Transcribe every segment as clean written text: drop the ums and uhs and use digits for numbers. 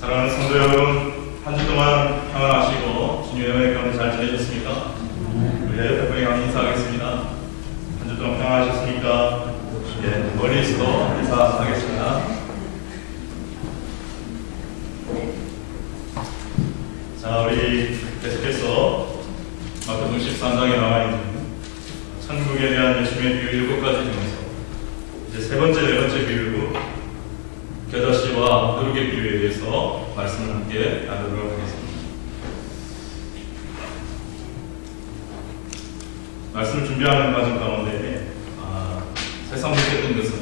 사랑하는 성도 여러분, 한 주 동안 평안하시고 주님의 은혜 가운데 잘 지내셨습니까? 우리 옆에 분이랑 인사하겠습니다. 한 주 동안 평안하셨습니까? 예, 멀리서도 인사하겠습니다. 자, 우리 계속해서 마태복음 13장에 나와 있는 천국에 대한 예수님의 비유 7가지 중에서 이제 세 번째, 네 번째 비유로 겨자씨와 누룩의 비유에 대해서 말씀을 함께 나누도록 하겠습니다. 말씀을 준비하는 과정 가운데 세상 못했던 것은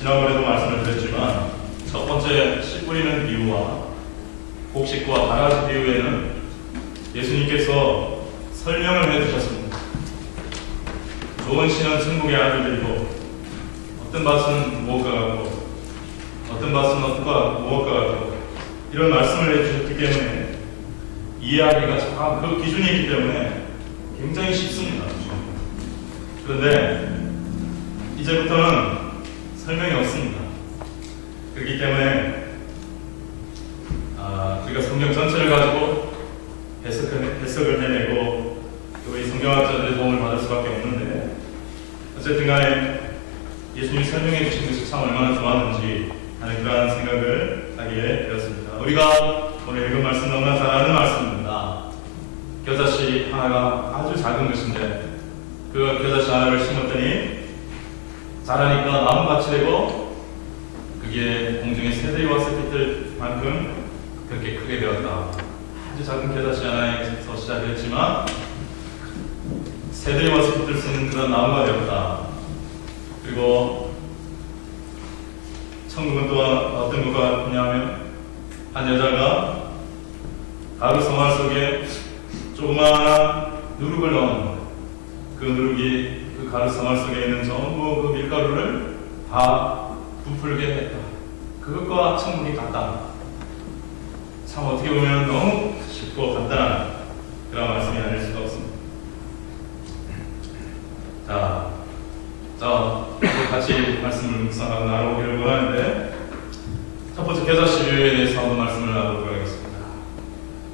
지난번에도 말씀을 드렸지만 첫 번째 씨 뿌리는 비유와 곡식과 가라지 비유에는 예수님께서 설명을 해주셨습니다. 좋은 씨는 천국의 아들들이고 어떤 밭은 무엇과 같고 어떤 밭은 무엇과 같고 이런 말씀을 해주셨기 때문에 이해하기가 참 그 기준이 있기 때문에 굉장히 쉽습니다. 그런데 이제부터는 설명이 없습니다. 그렇기 때문에 우리가 성경 전체를 가지고 해석을 해내고 또 이 성경학자들의 도움을 받을 수밖에 없는데 어쨌든 간에 예수님이 설명해 주신 것이 참 얼마나 좋았는지 하는 그러한 생각을 하게 되었습니다. 우리가 오늘 읽은 말씀 너무나 잘 아는 말씀입니다. 겨자씨 하나가 아주 작은 것인데 그 겨자씨 하나를 심었더니 자라니까 나무같이 되고 그게 공중에 새들이 왔을 때만큼 그렇게 크게 되었다. 아주 작은 겨자씨 하나에서 시작했지만 새들이 왔을 때 쓰는 그런 나무가 되었다. 그리고 천국은 또 어떤 것 같냐면 한 여자가 가루 송알 속에 조그마한 누룩을 넣었는데 그 누룩이 그 가루 송알 속에 있는 전부 그 밀가루를 다 부풀게 했다. 그것과 천국이 같다. 참 어떻게 보면 너무 쉽고 간단한 그런 말씀이 아닐 수가 없습니다. 자, 같이 말씀을 묵상하고 나누기를 원하는데 첫 번째 겨자씨 비유에 대해서 한번 말씀을 나누도록 하겠습니다.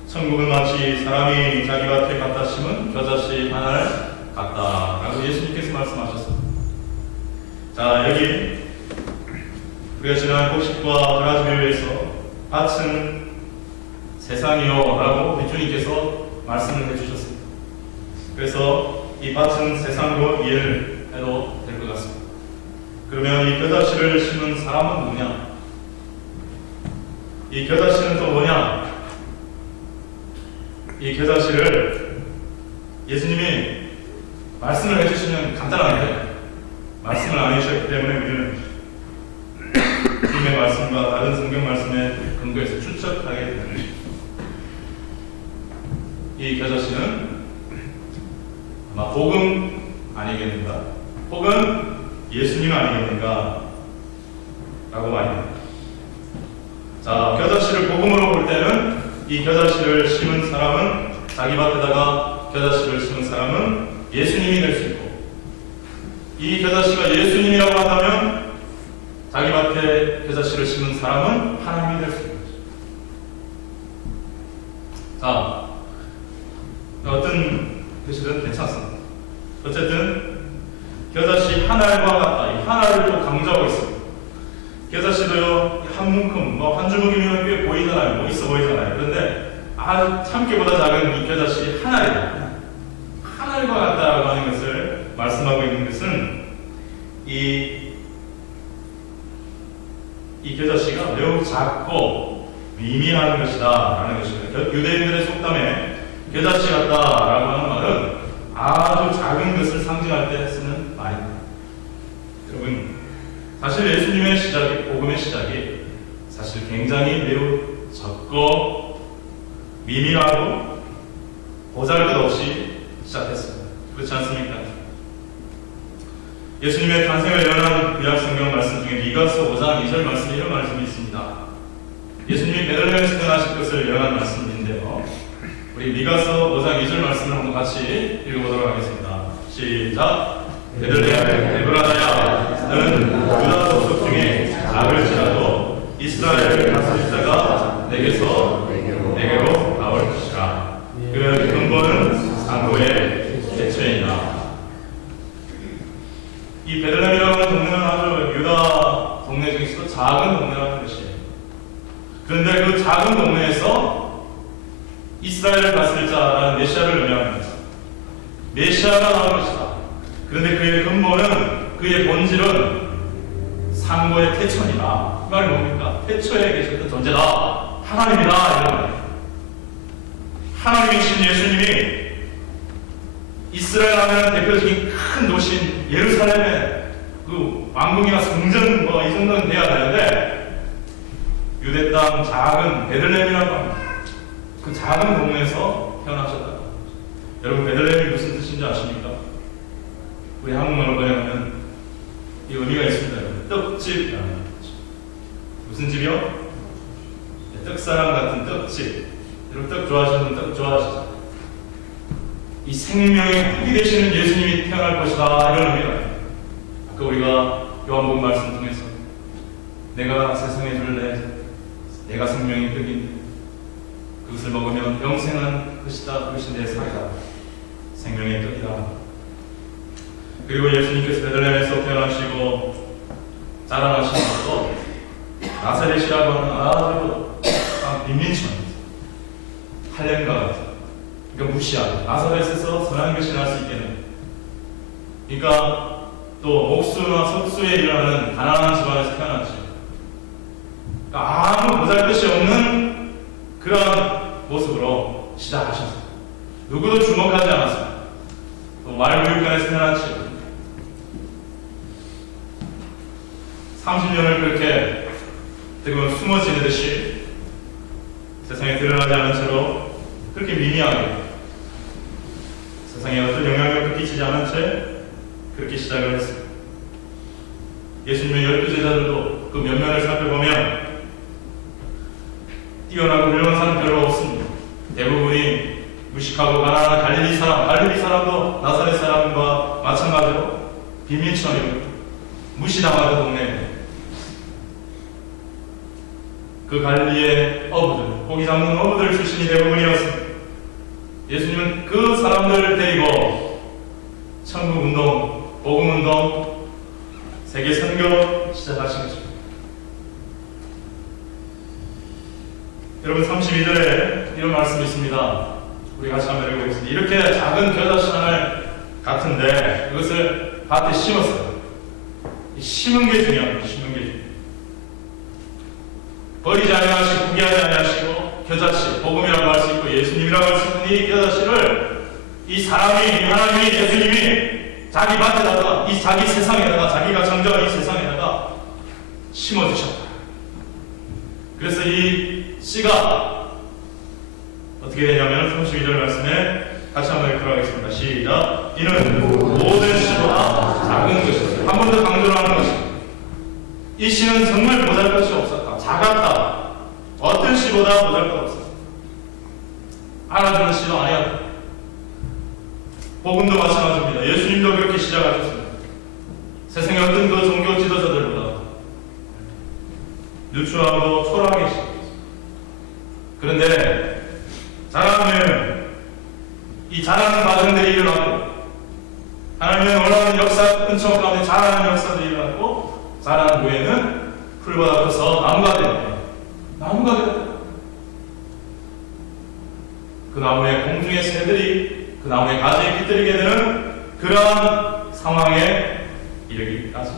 천국은 마치 사람이 자기 밭에 갖다 심은 겨자씨 하나를 같다 라고 예수님께서 말씀하셨습니다. 자, 여기 우리가 지난 곡식과 가라지 비유에서 밭은 세상이요 라고 우리 주님께서 말씀을 해주셨습니다. 그래서 이 밭은 세상으로 이해를 해도 될 것 같습니다. 그러면 이 겨자씨를 심은 사람은 누구냐? 이 겨자씨는 또 뭐냐? 이 겨자씨를 예수님이 말씀을 해주시면 간단하게 말씀을 안 해주셨기 때문에 우리는 주님의 말씀과 다른 성경 말씀에 근거해서 추측하게 됩니다. 이 겨자씨는 아마 복음 아니겠는가? 혹은 예수님 아니겠는가? 라고 말입니다. 자, 겨자씨를 복음으로 볼 때는 이 겨자씨를 심은 사람은 자기 밭에다가 겨자씨를 심은 사람은 예수님이 될 수 있고 이 겨자씨가 예수님이라고 한다면 자기 밭에 겨자씨를 심은 사람은 하나님이 될 수 있는 거죠. 자, 어떤 것이든 괜찮습니다. 어쨌든 겨자씨 하나과 같다. 이 하나를 또 강조하고 있습니다. 겨자씨도요 한 문큼 한 주먹이면 꽤 보이잖아요. 있어 보이잖아요. 그런데 참깨보다 작은 이 겨자씨 하나이다. 하늘과 같다라고 하는 것을 말씀하고 있는 것은 이 겨자씨가 매우 작고 미미한 것이다 라는 것입니다. 유대인들의 속담에 겨자씨 같다라고 하는 말은 아주 작은 것을 상징할 때 쓰는 말입니다. 여러분, 사실 예수님의 시작이, 복음의 시작이 사실 굉장히 매우 적고 미미하고 보잘것없이 시작했습니다. 그렇지 않습니까? 예수님의 탄생을 예언한 구약 성경 말씀 중에 미가서 5장 2절 말씀에 이런 말씀이 있습니다. 예수님이 베들레헴에서 태어나실 것을 예언한 말씀인데요. 우리 미가서 5장 2절 말씀을 한번 같이 읽어보도록 하겠습니다. 시작! 베들레헴 에브라다야 너는 유다 족속 중에 작을지라도 이스라엘을 다스릴 자가 내게로 나올 것이라. 그 근본은 상고의 대처이니라. 이 베들레헴이라는 동네는 아주 유다 동네 중에서도 작은 동네라는 것이에요. 그런데 그 작은 동네에서 이스라엘을 다스릴 자라는 메시아를 의미합니다. 메시아가 나올 것이다. 그런데 그의 근본은, 그의 본질은 상고의 태초이다. 이 말이 뭡니까? 태초에 계셨던 존재다. 하나님이다. 이런 말이에요. 하나님이신 예수님이 이스라엘 하면 대표적인 큰 도시인 예루살렘의 그 왕궁이나 성전 뭐 이 정도는 돼야 되는데, 유대 땅 작은 베들레헴이라고 합니다. 그 작은 동네에서 태어나셨다. 여러분, 베들레헴이 무슨 뜻인지 아십니까? 우리 한국말로 번역하면 이 의미가 있습니다. 떡집이라는 거죠. 무슨 집이요? 네, 떡사랑 같은 떡집. 여러분, 떡 좋아하시는 분 떡 좋아하시죠? 이 생명의 떡이 되시는 예수님이 태어날 것이다. 이런 의미가 있어요. 아까 우리가 요한복음 말씀 통해서 내가 세상에 줄래, 내가 생명의 떡인데 그것을 먹으면 영생한 것이다. 그것이 내 살이다. 생명의 떡이다. 그리고 예수님께서 베들레헴에서 태어나시고 자라나신 것도 나사렛이라고 하는 아주 빈민촌입니다. 할렘과 같은, 그러니까 무시하고 나사렛에서 선한 것이 날 수 있게는, 그러니까 또 목수나 석수에 일하는 가난한 집안에서 태어났죠. 그러니까 아무 보잘것이 없는 그런 모습으로 시작하셨어요. 누구도 주목하지 않았습니다. 또 말구육간에서 태어났죠. 30년을 그렇게 지금 숨어 지내듯이 세상에 드러나지 않은 채로 그렇게 미미하게 세상에 어떤 영향력을 끼치지 않은 채 그렇게 시작을 했습니다. 예수님의 12제자들도 그 면면을 살펴보면 뛰어나고 훌륭한 사람 별로 없습니다. 대부분이 무식하고 가난한 갈릴리 사람도 나사렛 사람과 마찬가지로 빈민촌이고 무시당하는 동네입니다. 그 갈릴리의 어부들, 고기 잡는 어부들 출신이 대부분이었습니다. 예수님은 그 사람들을 데리고 천국운동, 복음운동, 세계 선교 시작하신 것입니다. 여러분, 32절에 이런 말씀이 있습니다. 우리 같이 한번 읽어보겠습니다. 이렇게 작은 겨자씨알 같은데 그것을 밭에 심었어요. 심은 게 중요합니다. 심은 게 중요합니다. 버리지 아니하시고 포기하지 아니하시고 겨자씨, 복음이라고 할 수 있고 예수님이라고 할 수 있는 이 겨자씨를 이 사람이, 이 하나님이, 예수님이 자기 밭에다가, 이 자기 세상에다가, 자기가 창조한 이 세상에다가 심어주셨다. 그래서 이 씨가 어떻게 되냐면 32절 말씀에 같이 한번 읽도록 하겠습니다. 시작. 이는 모든 씨보다 작은 것이다. 한 번 더 강조를 하는 것입니다. 이 씨는 정말 보잘것이 없었다. 작았다. 어떤 씨보다 보잘것 없었다. 알아주는 씨도 아니었다. 복음도 마찬가지입니다. 예수님도 그렇게 시작하셨습니다. 세상의 어떤 그 종교 지도자들보다 누추하고 초라하게 시작했습니다. 그런데 자라면 이 자라는 과정들이 일어나고 하나님의 놀라운 역사, 은총 가운데 자라는 역사들이 일어나고 자란 후에는 풀보다 커서 나무가 됩니다. 나무가 됩니다. 그 나무에 공중의 새들이 그 나무에 가지에 깃들이게 되는 그러한 상황에 이르기까지.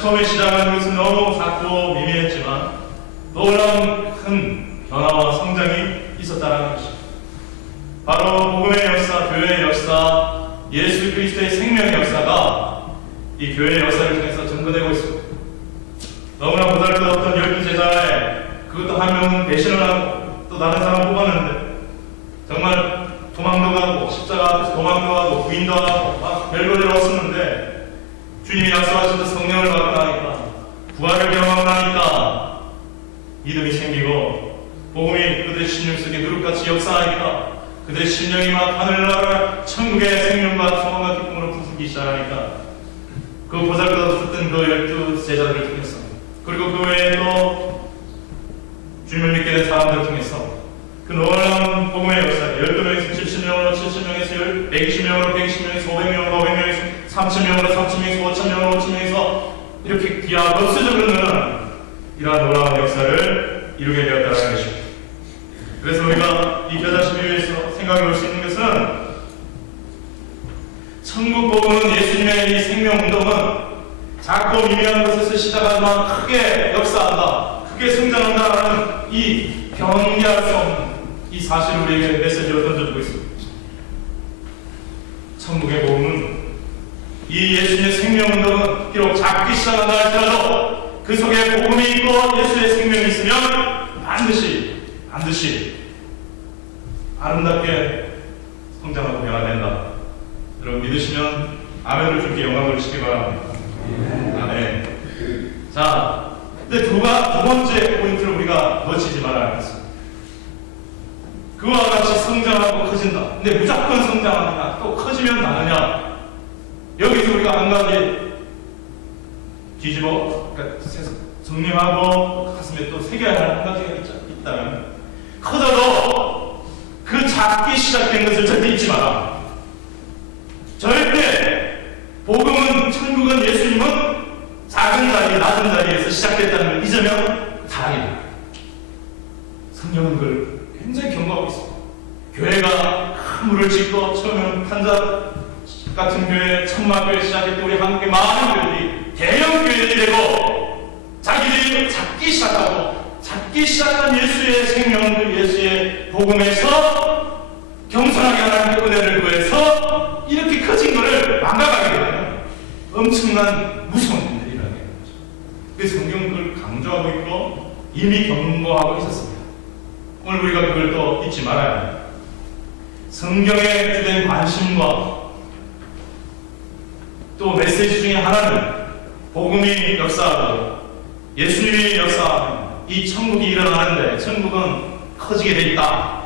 처음에 시작한 것은 너무 작고 미미했지만 놀라운 큰 변화와 성장이 있었다는 것입니다. 바로 복음의 역사, 교회의 역사, 예수 그리스도의 생명의 역사가 이 교회의 역사를 통해서 증거되고 있습니다. 너무나 보잘것없던 12제자에 그것도 한 명은 배신을 하고 또 다른 사람 뽑았는데 정말 도망도 가고 십자가 앞에서 도망도 가고 부인도 하고 막 별거리를 얻었는데 주님이 약속하신 그 성령을 받고 나니까 부활을 경험하고 나니까 믿음이 생기고 복음이 그들의 심령 속에 누룩같이 역사하니까 그들의 심령이 막 하늘나라 천국의 생명과 소망과 기쁨으로 부수기 시작하니까 그 보잘것없었던 그 12제자들을 통해서 그리고 그 외에 또 주님을 믿게 된 사람들을 통해서 그 놀라운 복음의 역사에 12명에서 70명으로 70명에서 120명으로 120명에서 500명으로 500명에서 3,000명으로 3,000명에서 5,000명으로 5,000명에서 이렇게 귀하고 역사적으로 느는 이러한 놀라운 역사를 이루게 되었다는 것입니다. 그래서 우리가 이 겨자씨 비유에서 생각해 볼 수 있는 것은 천국 복음은 예수님의 이 생명운동은 작고 미미한 것에서 시작하지만 크게 역사한다, 크게 성장한다라는 이 변개할 수 없는 이 사실을 우리에게 메시지로 던져주고 있습니다. 천국의 복음은 이 예수님의 생명운동은 비록 작게 시작한다 할지라도 그 속에 복음이 있고 예수의 생명이 있으면 반드시 아름답게 성장하고 변화된다. 여러분 믿으시면 아멘을 주께 영광을 주시기 바랍니다. 아멘. 자, 근데 두 번째 포인트를 우리가 놓치지 말아야 하겠습니다. 그와 같이 성장하고 커진다. 근데 무조건 성장하느냐, 또 커지면 나느냐. 여기서 우리가 한 가지 뒤집어, 그러니까 정리하고 가슴에 또 새겨야 할 한 가지가 있다면, 커져도 그 작게 시작된 것을 절대 잊지 마라. 절대 복음은, 천국은, 예수님은 작은 자리, 낮은 자리에서 시작됐다는 걸 잊으면 다행이다. 성경은 그걸 굉장히 경고하고 있습니다. 교회가 큰 물을 짓고 처음에는 판자 같은 교회, 천막교회 시작했던 우리 한국의 많은 교회들이 대형 교회들이 되고 자기들이 작기 시작한 예수의 생명, 예수의 복음에서 겸손하게 하나님의 은혜를 구해서 이렇게 커진 것을 망각하게 되면 엄청난 무서운 일이라는 거죠. 그래서 성경은 그걸 강조하고 있고 이미 경고하고 있었습니다. 오늘 우리가 그걸 또 잊지 말아야 합니다. 성경에 주된 관심과 또 메시지 중에 하나는 복음이 역사하고 예수님이 역사하는 이 천국이 일어나는데 천국은 커지게 돼 있다.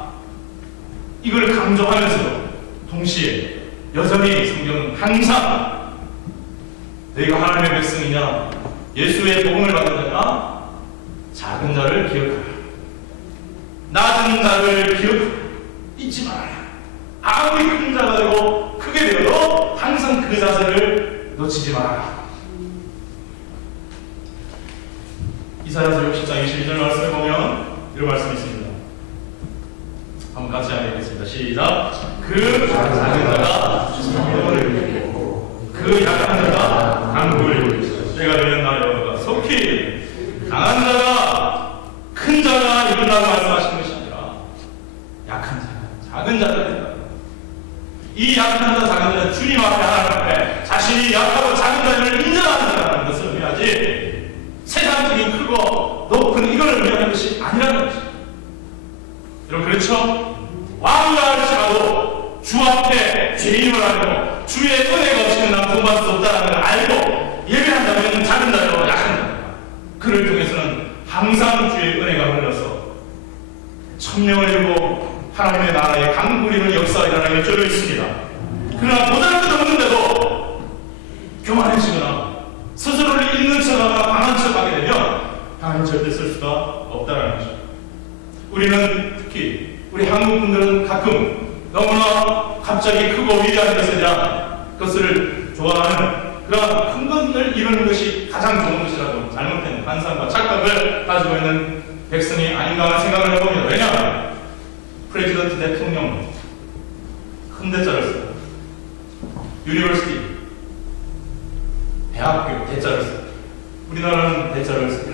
이걸 강조하면서도 동시에 여전히 성경은 항상 너희가 하나님의 백성이냐, 예수의 복음을 받은 자냐, 작은 자를 기억하라, 낮은 자를 기억하라, 잊지 말아라. 아무리 큰 자가 되고 크게 되어도 항상 그 자세를 놓치지 말아라. 이사야서 60장 22절 말씀을 보면 이런 말씀이 있습니다. 한번 같이 하겠습니다. 시작. 그 작은 자가 성령을 이루고 그 약한 자가 강국을 이루고 때가 되면 나 여호와가 속히 강한 자가 큰 자가 이룬다고 말씀하시는 것이 아니라 약한 자가 작은 자가 된다. 이 약한 자, 작은 자는 주님 앞에, 하나님 앞에 자신이 약하고 작은 자를 인정하는 자라는 것을 의미하지 세상적인 크고 높은 이걸 의미하는 것이 아니라는 것이죠. 여러분 그렇죠? 왕이라 할지라도 주 앞에 죄인을 알고 주의 은혜가 없이는 난 구원받을 수 없다는 걸 알고 예배한다면 작은 자요, 약한 자입니다. 그를 통해서는 항상 주의 은혜가 흘러서 천명을 이루고 하나님의 나라의 강구리는 역사가 일어나는 게 쩔어 있습니다. 그러나 모자랄 것 없는데도 교만해지거나 스스로를 있는 척하거나 강한 척하게 되면 하나님 절대 쓸 수가 없다는 것이죠. 우리는 특히 우리 한국 분들은 가끔 너무나 갑자기 크고 위대한 것에 대한 것을 좋아하는 그런 큰 것을 이루는 것이 가장 좋은 것이라고 잘못된 환상과 착각을 가지고 있는 백성이 아닌가 하는 생각을 해봅니다. 왜냐하면 프레지던트 대통령 큰 대자를 써요. 유니버시티 대학교 대자를 써요. 우리나라는 대자를 쓰죠.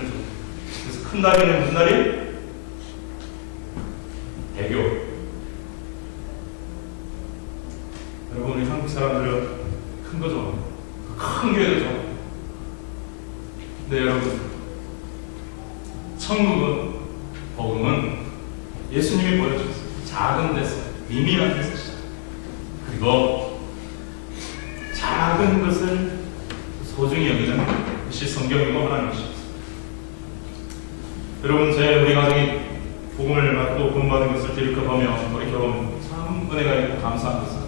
그래서 큰 다리는 무슨 다리? 대교. 여러분 우리 한국 사람들은 큰 거 좋아합니다. 큰 교회도 좋아합니다. 근데 여러분 천국은, 복음은 예수님이 보여주셨어요. 작은 데서, 미미한 데서 시작. 그리고 작은 것을 소중히 여기는 것이 성경이고 하나님 것입니다. 여러분 우리 가정이 복음을 받고 구원받은 것을 들이켜보며 돌이켜보면 참 은혜가 있고 감사한 것은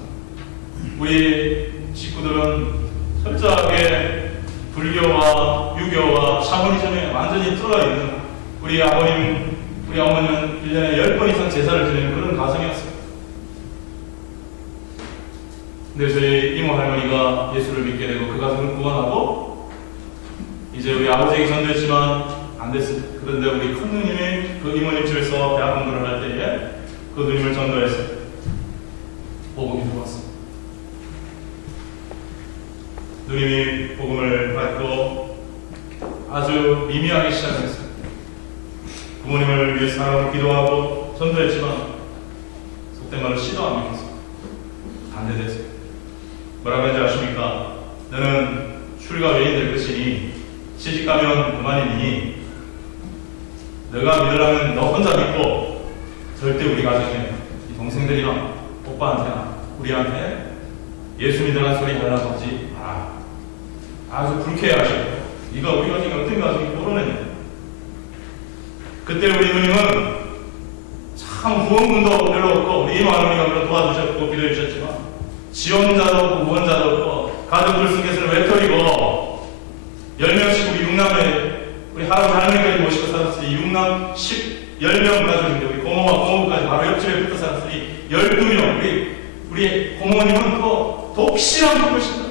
우리 식구들은 철저하게 불교와 유교와 샤머니즘에 완전히 들어있는 우리 아버님, 우리 어머니는 1년에 10번 이상 제사를 드리는 그런 가정이었어요. 근데 저희 이모 할머니가 예수를 믿게 되고 그 가정을 구원하고 이제 우리 아버지에게 전도했지만 안 됐습니다. 그런데 우리 큰 누님이 그 이모님 집에서 대학 공부를 할 때에 그 누님을 전도했어요. 복음이 들어왔습니다. 누님이 복음을 받고 아주 미미하게 시작했어요. 부모님을 위해서 하나님을 기도하고 전도했지만 속된 말로 시도 안 믿었어요. 반대됐어요. 뭐라고 하는지 아십니까? 너는 출가 외인 될 것이니 시집가면 그만이니 너가 믿으라면 너 혼자 믿고 절대 우리 가정에 동생들이나 오빠한테나 우리한테 예수 믿으라는 소리 하려고 하지 마라. 아주 불쾌해하시고 네가 우리 가정이 어떤 가정이 모르느냐. 그때 우리 누님은 참 후원금도 별로 없고 우리 이모 할머니가 물론 도와주셨고 기도해 주셨지만 지원자도 없고 후원자도 없고 가족들 속에서는 외톨이고 10명씩 우리 육남에 우리 할아버지 할머니까지 모시고 살았으니 육남 10명 가족인데 우리 고모와 고모까지 바로 옆집에 붙어 살았으니 12명 우리 고모님은 또 독실한 분이십니다.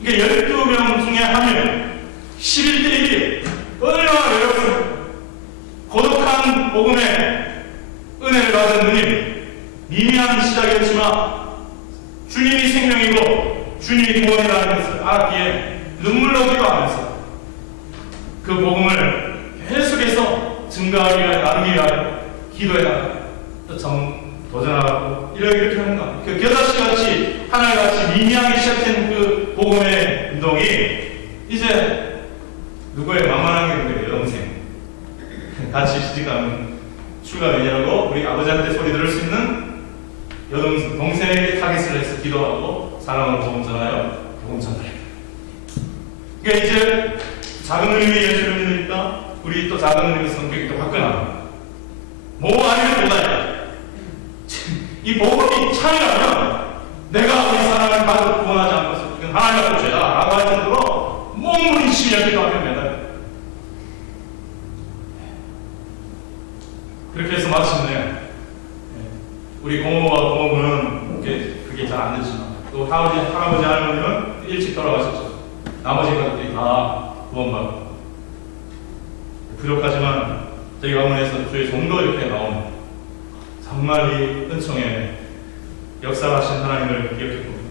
이게 12명 중에 한 명 11대 1이에요. 얼마나 외롭습니까? 고독한 복음의 은혜를 받은 누님, 미미한 시작이었지만 주님이 생명이고 주님이 구원이라는 것을 알았기에 눈물로 기도하면서 그 복음을 계속해서 증가하기 위하여 나누기 위하여 기도해나가고 또 도전하고 이렇게 하는 겁니다. 그 겨자씨같이 하늘같이 미미하게 시작된 그 복음의 운동이 이제 누구의 만만한 게 누구예요? 여동생 같이 시집가면 출가 되냐고 우리 아버지한테 소리 들을 수 있는 여동생, 동생에게 타깃을 해서 기도하고 사랑으로 복음 전하여 복음 전달해. 그러니까 이제 작은 누님이 예수를 믿으니까 우리 또 작은 누님의 성격이 또 화끈합니다. 뭐 아니면 못하냐. 이 복음이 참이라면 내가 우리 사랑을 가족 구원하지 않고서 이건 하나님 앞에 죄다라고 할 정도로 몸부림치며 기도하며 매달려. 그렇게 해서 마침내 우리 고모와 고모부는 그게 잘 안 됐지만 또 할아버지 할머니는 일찍 돌아가셨죠. 나머지 가족들이 다 구원받고 부족하지만 저희 가문에서 저희 종도 옆에 나오는 정말 이 은총의 역사하신 하나님을 기억해봅니다.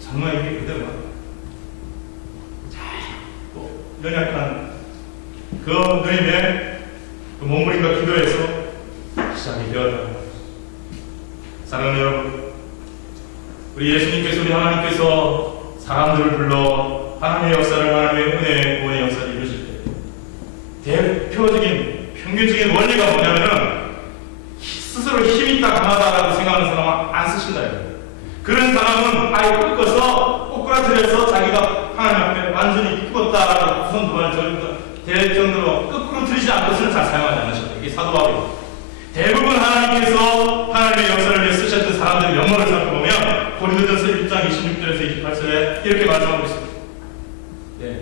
정말 이게 그대로 또 연약한 그 누님의 그 몸부림과 기도에서 시작이 되었다. 사랑하는 여러분, 우리 예수님께서 우리 하나님께서 사람들을 불러 하나님의 역사를 하나님의 은혜의 구원의 역사를 이루실 때 대표적인 평균적인 원리가 뭐냐면은 스스로 힘있다 강하다라고 생각하는 사람은 안 쓰신다. 그런 사람은 아예 꺾어서 꼬꾸라뜨려서 자기가 하나님 앞에 완전히 죽었다라고 선도할 될 정도로 거꾸로 들이지 않고서는 잘 사용하지 않으셨다. 이게 사도바울입니다. 대부분 하나님께서 하나님의 역사를 위해 쓰셨던 사람들의 면모를 살펴보면 고린도전서 1장 26절에서 28절에 이렇게 말씀하고 있습니다. 네.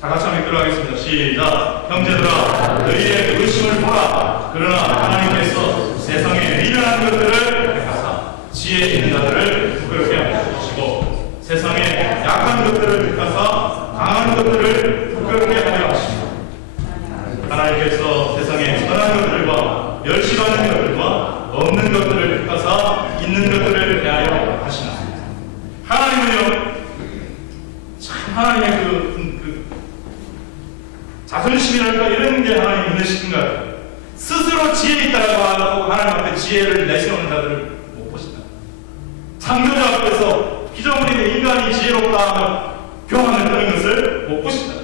다 같이 한번 들어가겠습니다. 시작. 형제들아 너희의 의심을 보라. 그러나 하나님께서 세상에 미련한 것들을 택하사 지혜 있는 자들을 부끄럽게 하시고 세상에 약한 것들을 택하사 강한 것들을 부끄럽게 하려 하십니다. 하나님께서 세상에 선한 것들과 멸시받는 것들과 없는 것들을 택하사 있는 것들을 대하여 하시나. 하나님은요 참 하나님의 그 자존심이랄까 이런 게 하나님 있으신가요? 스스로 지혜 있다라고 하고 하나님 앞에 지혜를 내세우는 자들을 못 보신다. 창조자 앞에서 피조물인 인간이 지혜롭다 하면 교만을 떠는 것을 못 보신다.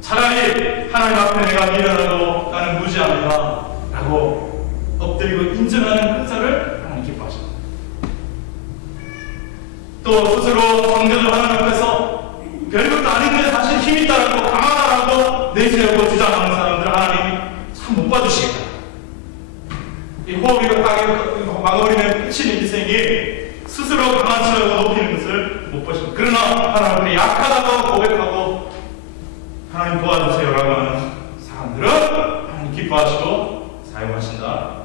차라리 하나님 앞에 내가 미련하고 나는 무지합니다 라고 엎드리고 인정하는 큰 자를 하나님 기뻐하신다. 또 스스로 창조자 하나님 앞에서 별것도 아닌데 사실 힘이 있다라고 강하다라고 내세우고 주장하는 사람들 하나님이 참 못 봐주시겠다. 이 호흡이 딱 막아버리면 끝인 인생이 스스로 강한 척하고 높이는 것을 못 보십니다. 그러나 하나님께 약하다고 고백하고 하나님 도와주세요라고 하는 사람들은 하나님 기뻐하시고 사용하신다.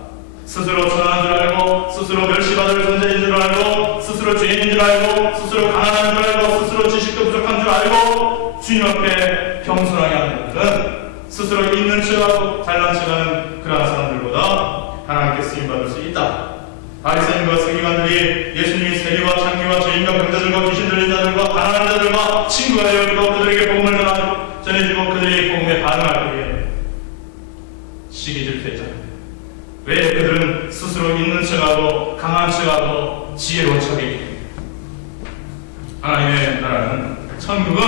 스스로 천한 줄 알고, 스스로 멸시받을 존재인 줄 알고, 스스로 죄인인 줄 알고, 스스로 가난한 줄 알고, 스스로 지식도 부족한 줄 알고 주님 앞에 겸손하게 하는 분들은 스스로 있는 척하고 잘난 척하는 그러한 사람들보다 하나님께 쓰임받을 수 있다. 바리새인과 서기관들이 예수님이 세리와 창기와 죄인과 병자들과 귀신 들린 자들과 가난한 자들과 친구가 되어주고 그들에게 복음을 전해주고 그들이 복음에 반응할 때에 시기 질투했잖아요. 왜 그들은 스스로 있는 척하고 강한 척하고 지혜로운 척이 하나님의 나라는 천국은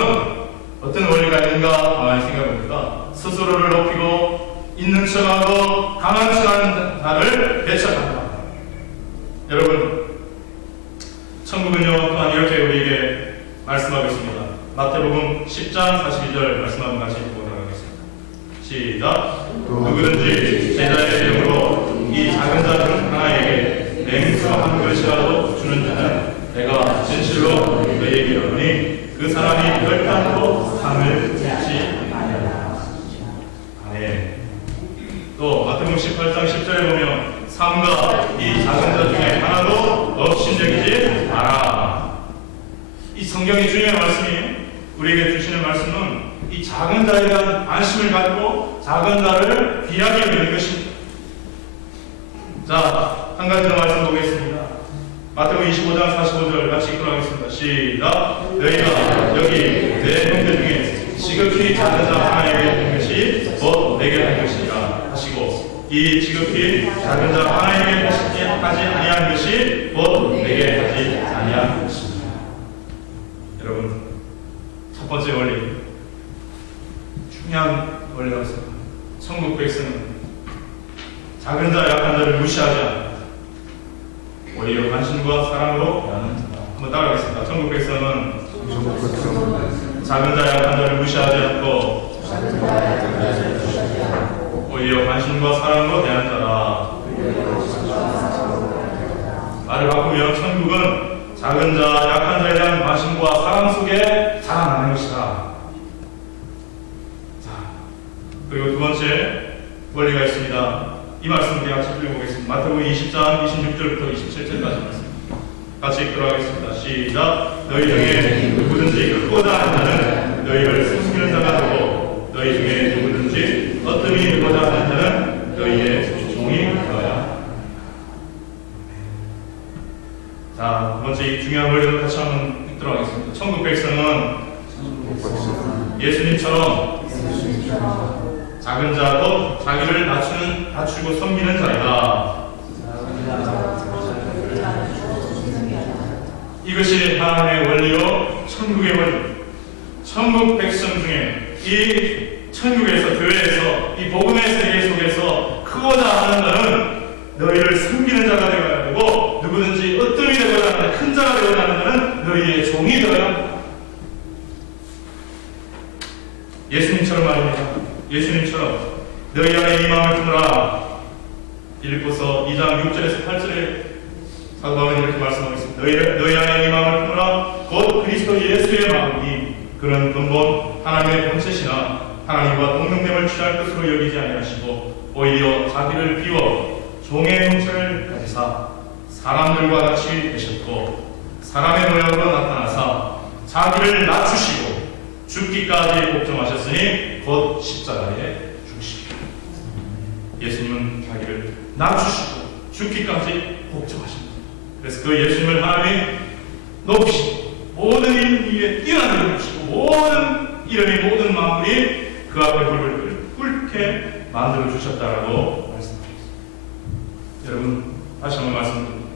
어떤 원리가 있는가 가만히 생각해봅니다. 스스로를 높이고 있는 척하고 강한 척하는 자를 배척한다. 여러분, 천국은요 또한 이렇게 우리에게 말씀하고 있습니다. 마태복음 10장 42절 말씀하고 같이 보도록 하겠습니다. 시작. 누구든지 제자의 이름으로 이 작은 자 중 하나에게 맹수 한 그릇이라도 주는 자는 내가 진실로 너희에게 이르노니 그 사람이 결단코 상을 받지 아니하리라. 아멘. 또 마태복음 18장 10절에 보면 삼가 이 작은 자 중에 하나도 업신여기지 마라. 이 성경의 주님의 말씀이 우리에게 주시는 말씀은 이 작은 자에 대한 안심을 갖고 작은 자를 귀하게 여기는 것입니다. 자, 한 가지 더 말씀 보겠습니다. 마태복음 25장 45절 같이 읽도록하겠습니다. 시작. 너희가 여기 내 형제 중에 지극히 작은 자 하나에게 한 것이 곧 내게 한 것이라 하시고 이 지극히 작은 자 하나에게 하지 아니한 것이 곧 내게 하지 아니한 것입니다. 여러분, 첫 번째 원리, 중요한 원리라고 생각합니다. 천국 백성은 작은 자 약한 자를 무시하지 않고 오히려 관심과 사랑으로 대하는 자다. 한번 따라하겠습니다. 천국 백성은 작은 자 약한 자를 무시하지 않고 오히려 관심과 사랑으로 대하는 자다. 말을 바꾸면 천국은 작은 자 약한 자에 대한 관심과 사랑 속에 자라나는 것이다. 자, 그리고 두 번째 원리가 있습니다. 이 말씀 우리 같이 읽어보겠습니다. 마태복음 20장 26절부터 27절까지 말씀 같이 읽도록 하겠습니다. 시작. 너희 중에 누구든지 크고자 하는 자는 너희를 숨기는 자가 되고 너희 중에 누구든지 어뜸이 되고자 하는 자는 너희의 종이 되어야. 자, 두 번째 이 중요한 원리를 같이 한번 읽도록 하겠습니다. 천국 백성은 예수님처럼 작은 자도 자기를 낮추고 섬기는 자이다. 이것이 하나님의 원리요 천국의 원리. 천국 백성 중에 이 천국에서 교회에서 이 복음의 세계 속에서 크고자 하는 자는 너희를 섬기는 자가 되어야 되고 누구든지 으뜸이 되고자 하는 큰 자가 되고자 하는 자는 너희의 종이 되어야 합니다. 예수님처럼 말입니다. 예수님처럼 너희 안에 이 마음을 품으라. 빌립보서 2장 6절에서 8절에 사도 바울은 이렇게 말씀하고 있습니다. 너희 안에 이 마음을 품으라. 곧 그리스도 예수의 마음이 그런 근본 하나님의 본체시나 하나님과 동등됨을 취할 것으로 여기지 아니하시고 오히려 자기를 비워 종의 형체를 가지사 사람들과 같이 되셨고 사람의 모양으로 나타나사 자기를 낮추시고 죽기까지 복종하셨으니 곧 십자가에 죽으시고. 예수님은 자기를 낮추시고 죽기까지 복종하십니다. 그래서 그 예수님을 하나님이 높이시고 모든 이름 위에 뛰어난 이름을 주시고 모든 이름이 모든 만물이 그 앞에 불을 끓게 만들어 주셨다라고 말씀합니다. 여러분, 다시 한번 말씀드립니다.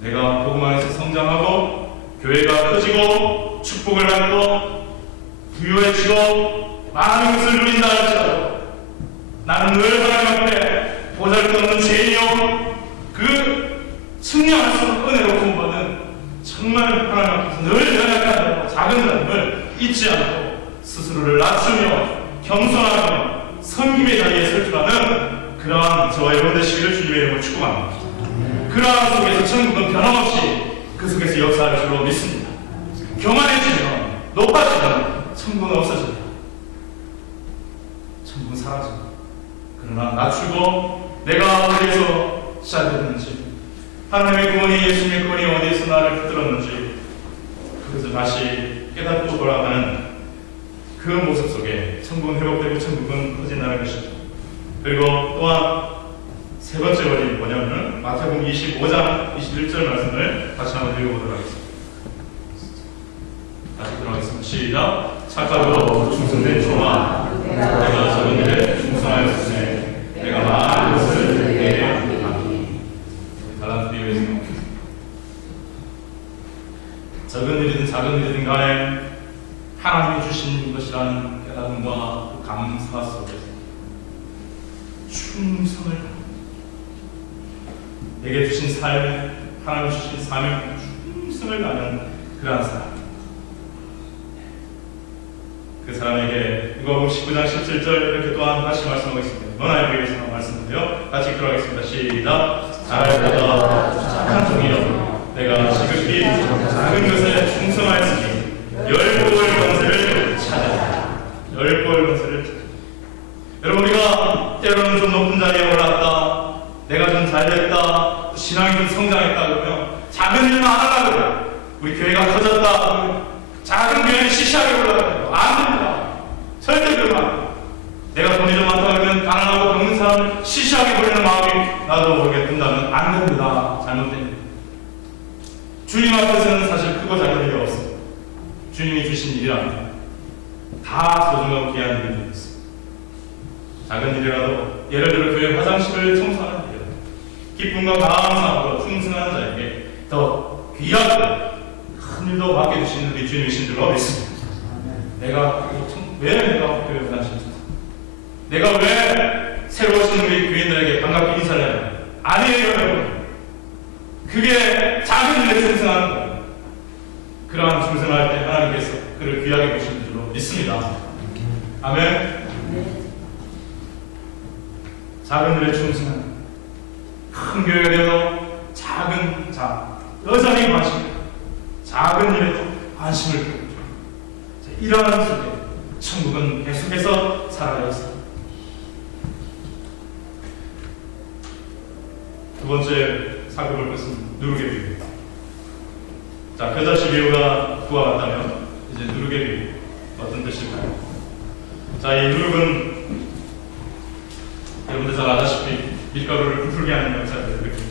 내가 복음 안에서 성장하고 교회가 커지고 축복을 받고 부유해지고 많은 것을 누린다 할지라도 나는 늘 하나님 앞에 보잘것없는 죄인이요 그 측량할 수 없는 은혜로 구원받는 정말 하나님 앞에서 늘 연약한 작은 자임을 잊지 않고 스스로를 낮추며 겸손하며 섬김의 자리에 설 줄 아는 그러한 저와 여러분 되시기를 주님의 이름으로 축복합니다. 그러한 속에서 천국은 변함없이 그 그 속에서 역사할 줄로 믿습니다. 교만해지면, 높아지면 천국은 없어집니다. 천국은 사라집니다. 그러나 낮추고 내가 어디에서 시작했는지, 하나님의 구원이, 예수님의 구원이 어디에서 나를 붙들었는지, 그것을 다시 깨닫고 돌아가는 그 모습 속에 천국은 회복되고 천국은 퍼진다는 것이죠. 그리고 또한 세 번째 원인이 뭐냐면 마태복음 25장 21절 말씀을 같이 한번 읽어보도록 하겠습니다. 다시 들어가겠습니다. 시작. 착하고 충성된 종아, 내가 적은 일에 충성하였으니 내가 많은 것을 내게 하리니. 달란트 비유에서 적은 일이든 작은 일이든 간에 하나님이 주신 것이라는 깨달음과 그 감사 속에서 충성을, 내게 주신 삶, 하나님 주신 삶에 충성을 다하는 그러한 사람, 그 사람에게 누가복음 19장 17절 이렇게 또한 다시 말씀하고 있습니다. 너나에 위해서 말씀드려 같이 읽도록하겠습니다. 시작. 잘하다 착한 종이여, 내가 지극히 작은 것에 충성하였으니 열보의 권세를 찾아. 열보의 권세를 찾아. 여러분, 우리가 때로는 좀 높은 자리에 올랐다, 내가 좀 잘됐다, 신앙이 좀 성장했다 그러면 작은 일만 하려고 그래요. 우리 교회가 커졌다, 작은 교회는 시시하게 올라가요. 안 됩니다. 절대 그러면 안 돼요. 내가 돈이 좀 많다 그러면 가난하고 병든 사람을 시시하게 보내는 마음이 나도 모르게 든다면 안 됩니다. 잘못됩니다. 주님 앞에서는 사실 크고 작은 일이 없습니다. 주님이 주신 일이라면 다 소중하고 귀한 일이 있습니다. 작은 일이라도, 예를 들어 교회 화장실을 청소하는 일이라도 기쁨과 감사하고 충성하는 자에게 더 귀하고 큰 일도 맡겨주시는 우리 주님이신 줄로 믿습니다. 왜 내가 교회 화장실 청소? 내가 왜 새로 오신 우리 교인들에게 반갑게 인사를 해야 돼요? 아니에요, 여러분. 그게 작은 일에 충성하는 거예요. 그러한 충성할 때 하나님께서 그를 귀하게 보시는 줄로 믿습니다. 아멘. 작은 일에 충성하는, 큰 교회가 되어도 작은 자, 여전히 관심, 작은 일에도 관심을 두고, 이러한 속에 천국은 계속해서 살아가고 있습니다. 두 번째 살펴볼 것은 누룩의 비유입니다. 자, 겨자씨 비유가 그와 같다면 이제 누룩의 비유 어떤 뜻일까요? 자, 이 누룩은 여러분들 잘 아다시피 밀가루를 부풀게 하는 역사를 느낍니다.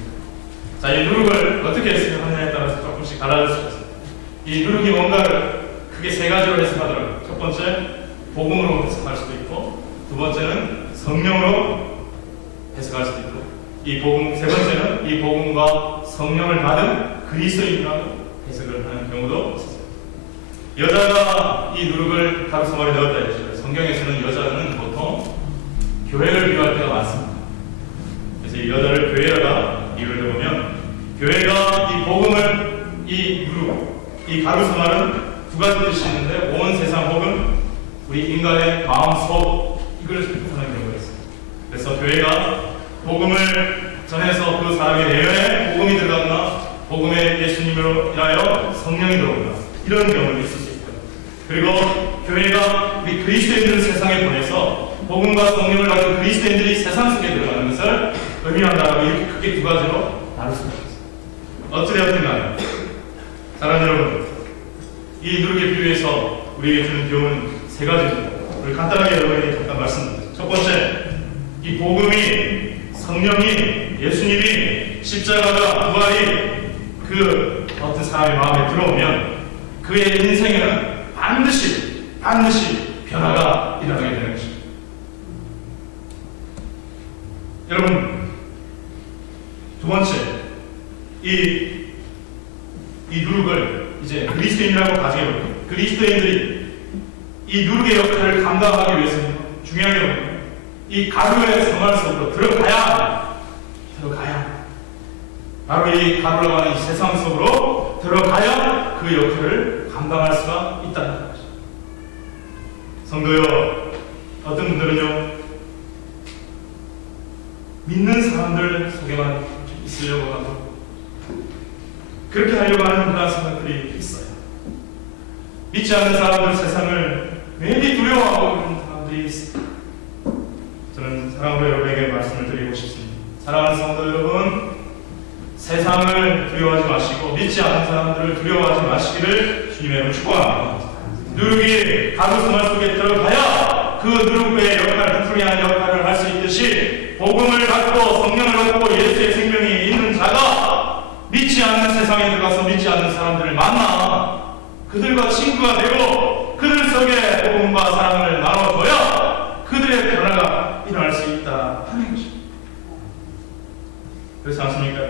자, 이 누룩을 어떻게 해석하느냐에 따라서 조금씩 달라질 수 있습니다. 이 누룩이 뭔가를 크게 세 가지로 해석하더라고요. 첫 번째, 복음으로 해석할 수도 있고, 두 번째는 성령으로 해석할 수도 있고, 세 번째는 이 복음과 성령을 받은 그리스도인이라고 해석을 하는 경우도 있습니다. 여자가 이 누룩을 가루수말에 넣었다 했죠. 성경에서는 여자는 보통 교회를 비유할 때가 많습니다. 그래서 이 여자를 교회라가 이유를 해보면, 교회가 이 복음을, 이 누룩, 이 가루수말은 두 가지 뜻이 있는데, 온 세상 혹은 우리 인간의 마음속, 이걸 뜻하는 경우가 있습니다. 그래서 교회가 복음을 전해서 그 사람의 내면에 복음이 들어갔나, 복음의 예수님으로 인하여 성령이 들어온다, 이런 경우를 있을 수 있고요. 그리고 교회가 우리 그리스도인들을 세상에 보내서 복음과 성령을 가진 그리스도인들이 세상 속에 들어가는 것을 의미한다고 이렇게 크게 두 가지로 나눌 수가 있습니다. 어찌되었든 간에 사랑하는 여러분, 이 누룩의 비유에서 우리에게 주는 교훈은 세 가지입니다. 우리 간단하게 여러분에게 잠깐 말씀드립니다. 첫 번째, 이 복음이, 성령이, 예수님이, 십자가가, 부활이 그 어떤 사람의 마음에 들어오면 그의 인생에는 반드시 변화가 일어나게 되는 것입니다. 여러분, 두 번째, 이 누룩을 이제 그리스도인이라고 가정해볼게요. 그리스도인들이 이 누룩의 역할을 감당하기 위해서는 중요한 게 뭐예요? 이 가루의 생활 속으로 들어가야 바로 이 가루라고 하는 이 세상 속으로 들어가야 그 역할을 감당할 수가 있다는 것이죠. 성도여, 어떤 분들은요, 믿는 사람들 속에만 있으려고 하고 그렇게 하려고 하는 그런 생각들이 있어요. 믿지 않는 사람들, 세상을 매일 두려워하고 있는 사람들이 있어요. 저는 사랑으로 여러분에게 말씀을 드리고 싶습니다. 사랑하는 성도 여러분, 세상을 두려워하지 마시고 믿지 않는 사람들을 두려워하지 마시기를 주님의 이름으로 축복합니다. 누룩이 가루 생활 속에 들어가야 그 누룩의 역할, 부풀이한 역할을 할 수 있듯이 복음을 받고 성령을 받고 예수의 생명이 있는 자가 믿지 않는 세상에 들어가서 믿지 않는 사람들을 만나 그들과 친구가 되고 그들 속에 복음과 사랑을 나눠줘야 그들의 변화가 일어날 수 있다 하는 것입니다. 그렇지 않습니까?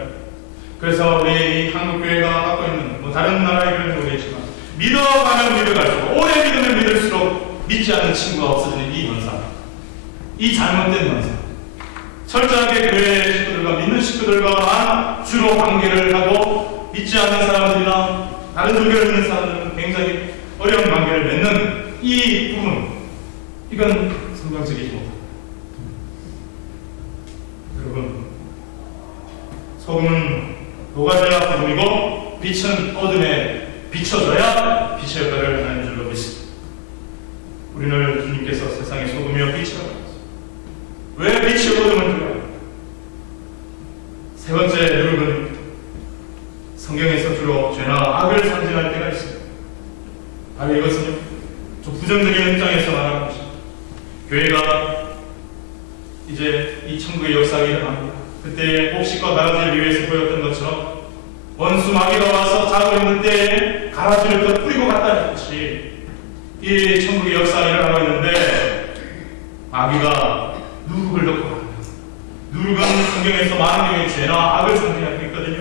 그래서 우리 한국교회가 갖고 있는 다른 나라의 교회는 모르겠지만 믿어가면 믿어갈수록 오래 믿으면 믿을수록 믿지 않는 친구가 없어지는 이 현상, 이 잘못된 현상, 철저하게 교회 식구들과 믿는 식구들과만 주로 관계를 하고 믿지 않는 사람들이나 다른 종교를 믿는 사람들은 굉장히 어려운 관계를 맺는 이 부분, 이건 성경적이지 못합니다. 여러분, 소금은 녹아져야 소금이고 빛은 어둠에 비춰져야 빛의 역할을 하는 줄로 믿습니다. 우리는 주님께서 세상의 소금이요 빛이라고 합니다. 왜 빛이 어둠을 들어요? 세 번째 누룩은 성경에서 주로 죄나 악을 상징할 때가 있습니다. 바로 이것은요, 좀 부정적인 입장에서 말하는 것입니다. 교회가 이제 이 천국의 역사가 일어납니다. 그때 곡식과 가라지를 위해서 보였던 것처럼 원수 마귀가 와서 자고 있는 때에 가라지를 더 뿌리고 갔다는 것이 이 천국의 역사가 일어나고 있는데 마귀가 누룩을 넣고 갑니다. 누룩은 성경에서 많은 경우에 죄나 악을 상징하고 있거든요.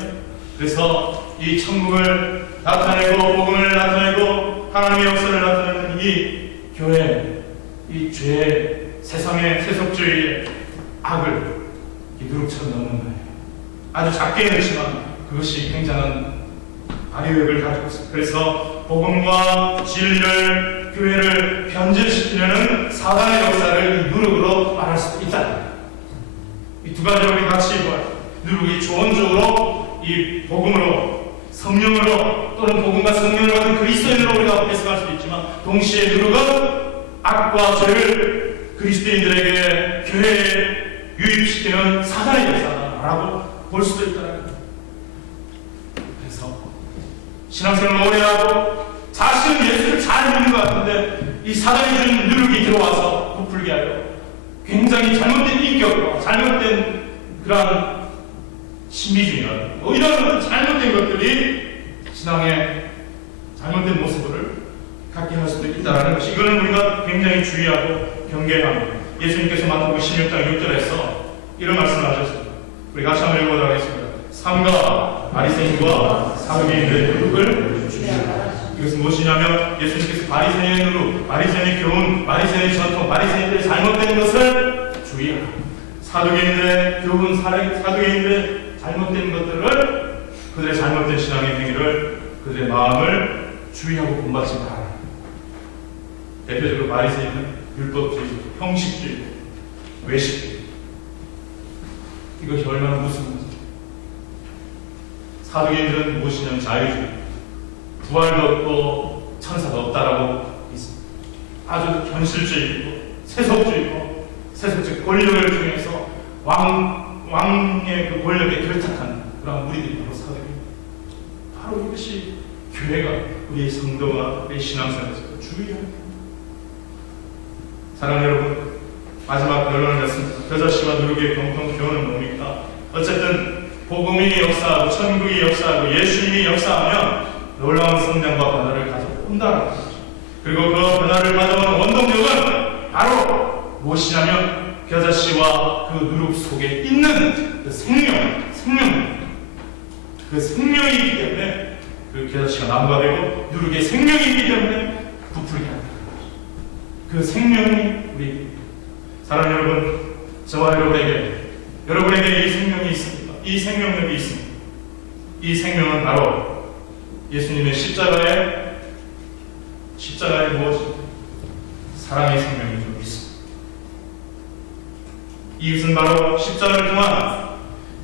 그래서 이 천국을 나타내고 복음을 나타내고 하나님의 역사를 나타내는 이 교회, 이 죄, 세상의 세속주의의 악을 누룩처럼 넣는 거예요. 아주 작게 넣지만 그것이 굉장한 발효력을 가지고 있습니다. 그래서 복음과 진리를, 교회를 변질시키려는 사단의 역사를 이 누룩으로 말할 수 있다. 이 두 가지를 우리 같이 봐요. 누룩이 조언적으로 이 복음으로, 성령으로 또는 복음과 성령을 받은 그리스도인으로 우리가 해석할 수도 있지만 동시에 누룩은 악과 죄를 그리스도인들에게 교회에 유입시키는 사단의 역사라고 볼 수도 있다. 그래서 신앙생활을 오래 하고 자신은 예수를 잘 믿는 것 같은데 이 사단이 준 누룩이 들어와서 부풀게 하여 굉장히 잘못된 인격과 잘못된 그러한 신비주의나 이런 잘못된 것들이 신앙의 잘못된 모습을 갖게 할 수도 있다는 것이, 이거는 우리가 굉장히 주의하고 경계해야 합니다. 예수님께서 마태복음 16장 6절에서 이런 말씀을 하셨습니다. 우리 같이 한번 읽어보도록 하겠습니다. 삼가 바리새인과 사두개인들의 누룩을 주시라. 이것은 무엇이냐면 예수님께서 바리새인의 누룩, 바리새인의 교훈, 바리새인의 전통, 바리새인들의 잘못된 것을 주의하라. 사두개인들의 교훈, 사두개인들의 잘못된 것들을, 그들의 잘못된 신앙의 행위를, 그들의 마음을 주의하고 본받지 마라. 대표적으로 바리새인은 율법주의, 형식주의, 외식주의. 이것이 얼마나 무섭은지. 사두개인들은 무엇이냐면 자유주의, 부활도 없고 천사도 없다라고 있습니다. 아주 현실주의이고 세속주의고, 세속적 권력을 통해서 왕의 그 권력에 결탁한 그런 무리들이 바로 사두개인. 바로 이것이 교회가, 우리의 성도가, 우리의 신앙생활에서 주의해야 합니다. 사랑하는 여러분, 마지막 결론을 냈습니다. 겨자씨와 누룩의 공통 교훈은 뭡니까? 어쨌든 복음이 역사하고 천국이 역사하고 예수님이 역사하면 놀라운 성장과 변화를 가져온다는 것이죠. 그리고 그 변화를 가져오는 원동력은 바로 무엇이냐면 겨자씨와 그 누룩 속에 있는 그 생명, 그 생명이 있기 때문에 그 겨자씨가 나무가 되고 누룩의 생명이 있기 때문에 부풀게 한다. 그 생명이 우리 사랑하는 여러분, 저와 여러분에게 이 생명이 있습니다. 이 생명력이 있습니다. 이 생명은 바로 예수님의 십자가의 무엇입니까? 사랑의 생명이 좀 있습니다. 이것은 바로 십자가를 통한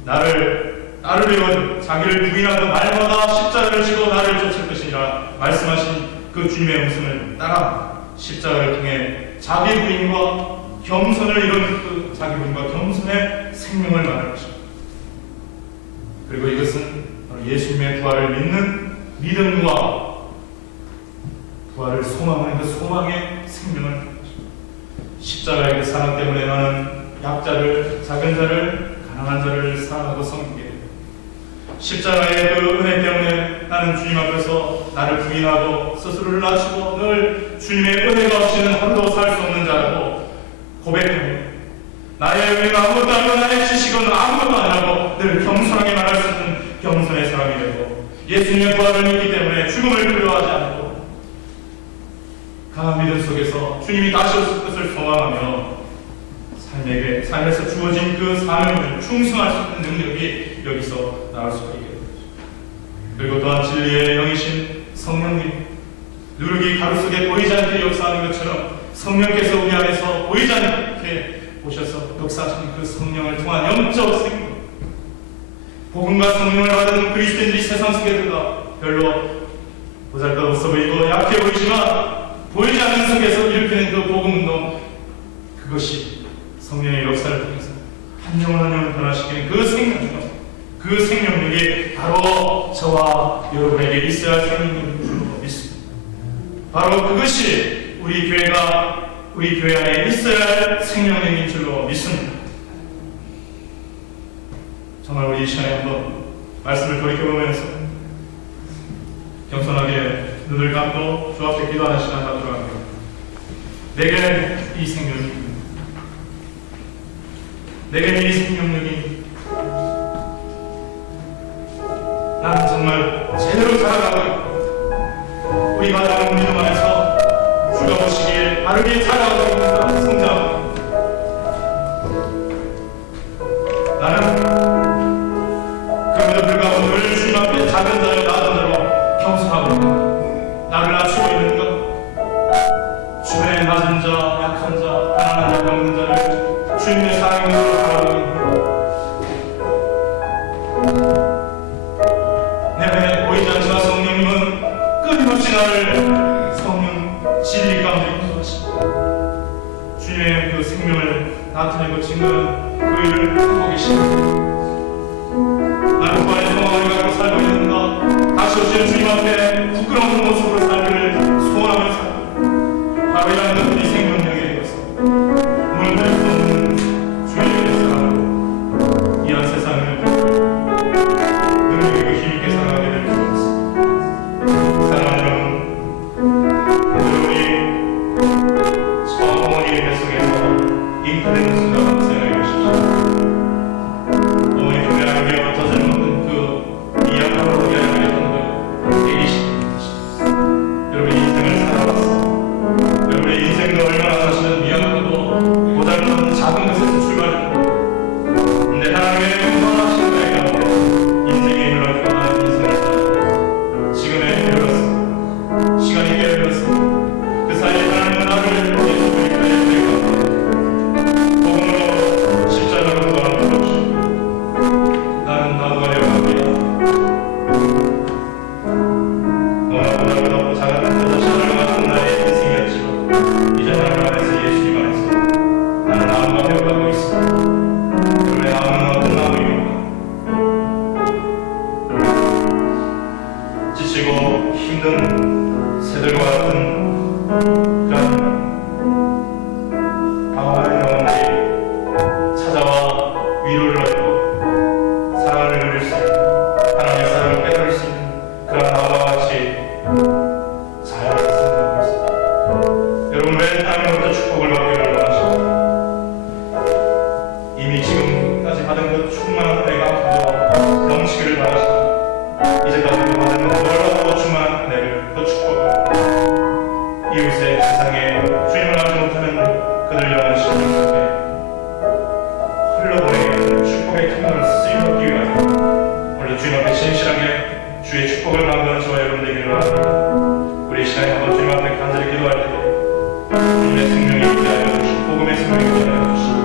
나를 나를 위하여 자기를 부인하고 날마다 십자가를 지고 나를 쫓을 것이니라 말씀하신 그 주님의 음성을 따라 십자가를 통해 자기 부인과 겸손을 이룬 그 자기 부인과 겸손의 생명을 말할 것입니다. 그리고 이것은 바로 예수님의 부활을 믿는 믿음과 부활을 소망하는 그 소망의 생명을 말할 것입니다. 십자가의 그 사랑 때문에 나는 약자를, 작은 자를, 가난한 자를 사랑하고 섬기게 됩니다. 십자가의 그 은혜 때문에 나는 주님 앞에서 나를 부인하고 스스로를 낮추고 늘 주님의 은혜가 없이는 하루도 살 수 없는 자라고 고백합니다. 나의 은혜가 아무것도 아니고 나의 지식은 아무것도 아니라고 늘 겸손하게 말할 수 있는 겸손의 사람이 되고 예수님의 부활을 믿기 때문에 죽음을 두려워하지 않고 강한 믿음 속에서 주님이 다시 오실 것을 소망하며 삶에서 주어진 그 사명을 충성할 수 있는 능력이 여기서 나올 수가 있게 됩니다. 그리고 또한 진리의 영이신 성령님, 누룩이 가루 속에 보이지 않게 역사하는 것처럼 성령께서 우리 안에서 보이지 않게 오셔서 역사하시는 그 성령을 통한 영적 생명, 복음과 성령을 받은 그리스도인들이 세상 속에 들어가 별로 보잘것없어 보이고 약해 보이지만 보이지 않는 속에서 일으키는 그 복음 운동, 그것이 성령의 역사를 통해서 한 영혼 한 영혼을 변화시키는 그 생명, 그 생명력이 바로 저와 여러분에게 있어야 할 생명력인 줄로 믿습니다. 바로 그것이 우리 교회 안에 있어야 할 생명력인 줄로 믿습니다. 정말 우리 이 시간에 한번 말씀을 돌이켜보면서 겸손하게 눈을 감고 주 앞에 기도하는 시간 갖도록 합니다. 내게 이 생명력이, 내게 이 생명력이, 나는 정말 제대로 살아가고 있고 우리 마다운 믿음 안에서 주가 보시기에 바르게 살아가고 있는가 성장하고 나는 그럼에도 불구하고 늘 주님 앞에 작은 자여 낮은 자로 겸손하고 있는가, 나를 낮추고 있는가, 주의 낮은 자, 약한 자, 가난한 자, 병든 자를 주님의 사랑으로 바라보고 있는가, 내 안에 보이지 않지만 성령님은 끊임없이 나를 성령 진리 가운데 인도하시고 주님의 그 생명을 나타내고 증거하는 그 일을 하고 계십니다. 나는 부활의 소망을 갖고 살고 있는가, 다시 오시는 주님 앞에 부끄러운 모습으로 살기를 소원하며 살고 바로 이러한 것들이 생명력에 대해서 물들 수 없는 주의 일을 살아가고 이한 세상을 능력이고 힘있게 살아가게 될 줄 믿습니다. 사랑하는 여러분이 처음 어머니의 뱃속에서 잉태되는 순간 생각해 보십시오. 어머니 품에 안겨 젖을 먹는 그 이야기로 이야기했던 그 애기 시대입니다. 여러분의 인생을 살아봤어요. 여러분의 인생도 얼마나 사실은 미약하고 보잘것없는 작은 것에서 출발했고, 근데 하나님의 선하신 은혜 가운데 인생의 힘을 얻고 나는 인생을 살아요. 지금의 배웠어. 시간이 깨어졌어. 그 사이에 하나님은 나를 예수님의 은혜 가운데 복음으로 십자가로 구원하는 것이죠. 나는 나도가려고 합니다. 너무나 보잘것없고 작은 저 자신을 맡은 나의 인생이었지만 이제 하나님 안에서 예수님 안에서 나는 나무가 되어가고 있습니다. 여러분의 나무는 어떤 나무입니까? 지치고 힘든 새들과 같은 그런 방황하는 영혼들이 찾아와 위로를 얻고 사랑을 누릴 수 있는, 하나님의 사랑을 깨달을 수 있는 그런 나무와 같이 자연에서 생각하고 있습니다. 여러분 왜 하나님으로부터 축복을 받기를 원하십니까? 이미 지금까지 받은 그 충만한 은혜가 더 넘치기를 바라시고 이제까지 받은 놀랍고 충만한 은혜를, 그 축복을 이웃의 세상에 주님을 알지 못하는 그들 영혼 심령 속에 흘러보내는 축복의 통로를 쓰임받기 위하여 오늘 주님 앞에 진실하게 주의 축복을 강구하는 저와 여러분 되기를 바랍니다. 우리 이 시간에 한번 주님 앞에 간절히 기도할 때 주님의 생명이 있게 하여 주시고 복음의 생명이 있게 하여 주시고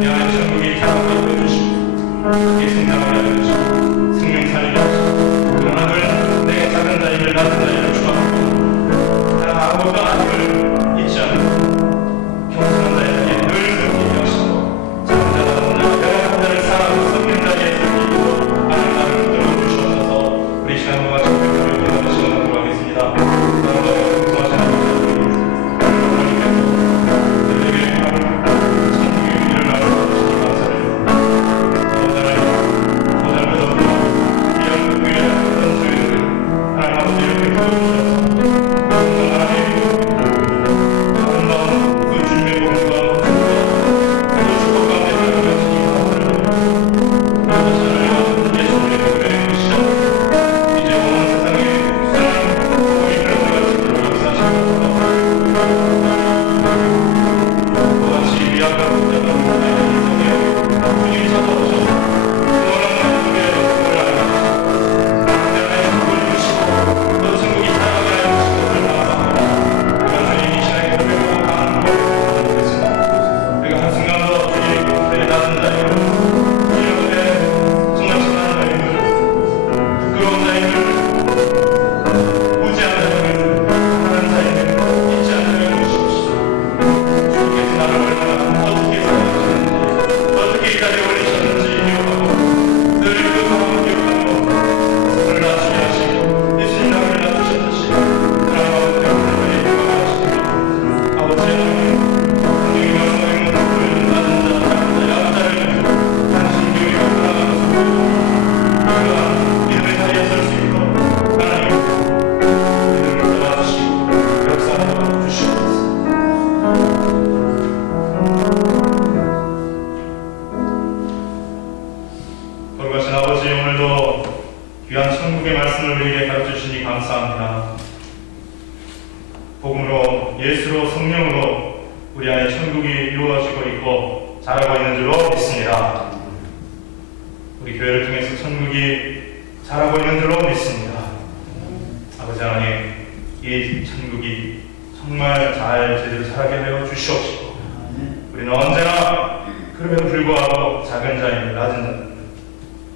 내 안에 천국이 자라게 하여 주시고 크게 성장하게 하여 주시고 우리 안에 천국이 이루어지고 있고 자라고 있는 줄로 믿습니다. 우리 교회를 통해서 천국이 자라고 있는 줄로 믿습니다. 아버지 하나님, 이 천국이 정말 잘 제대로 자라게 하여 주시옵시고, 우리는 언제나 그럼에도 불구하고 작은 자임을, 낮은 자임을,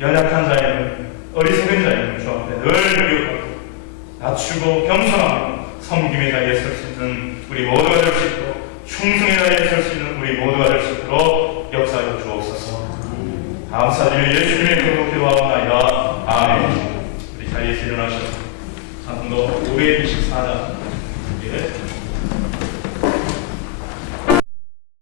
연약한 자임을, 어리석은 자임을 주 앞에 늘 기억하고 낮추고 겸손하고 섬김의 자리에 설 수 있는 우리 모두가 될 수 있고, 충성의 자리에 설 수 있는 우리 모두가 될 수 있도록 역사하여 주옵소서. 감사드리며 예수님의 이름으로 기도하옵나이다. 아멘. 우리 자리에서 일어나셔서 찬송도 524장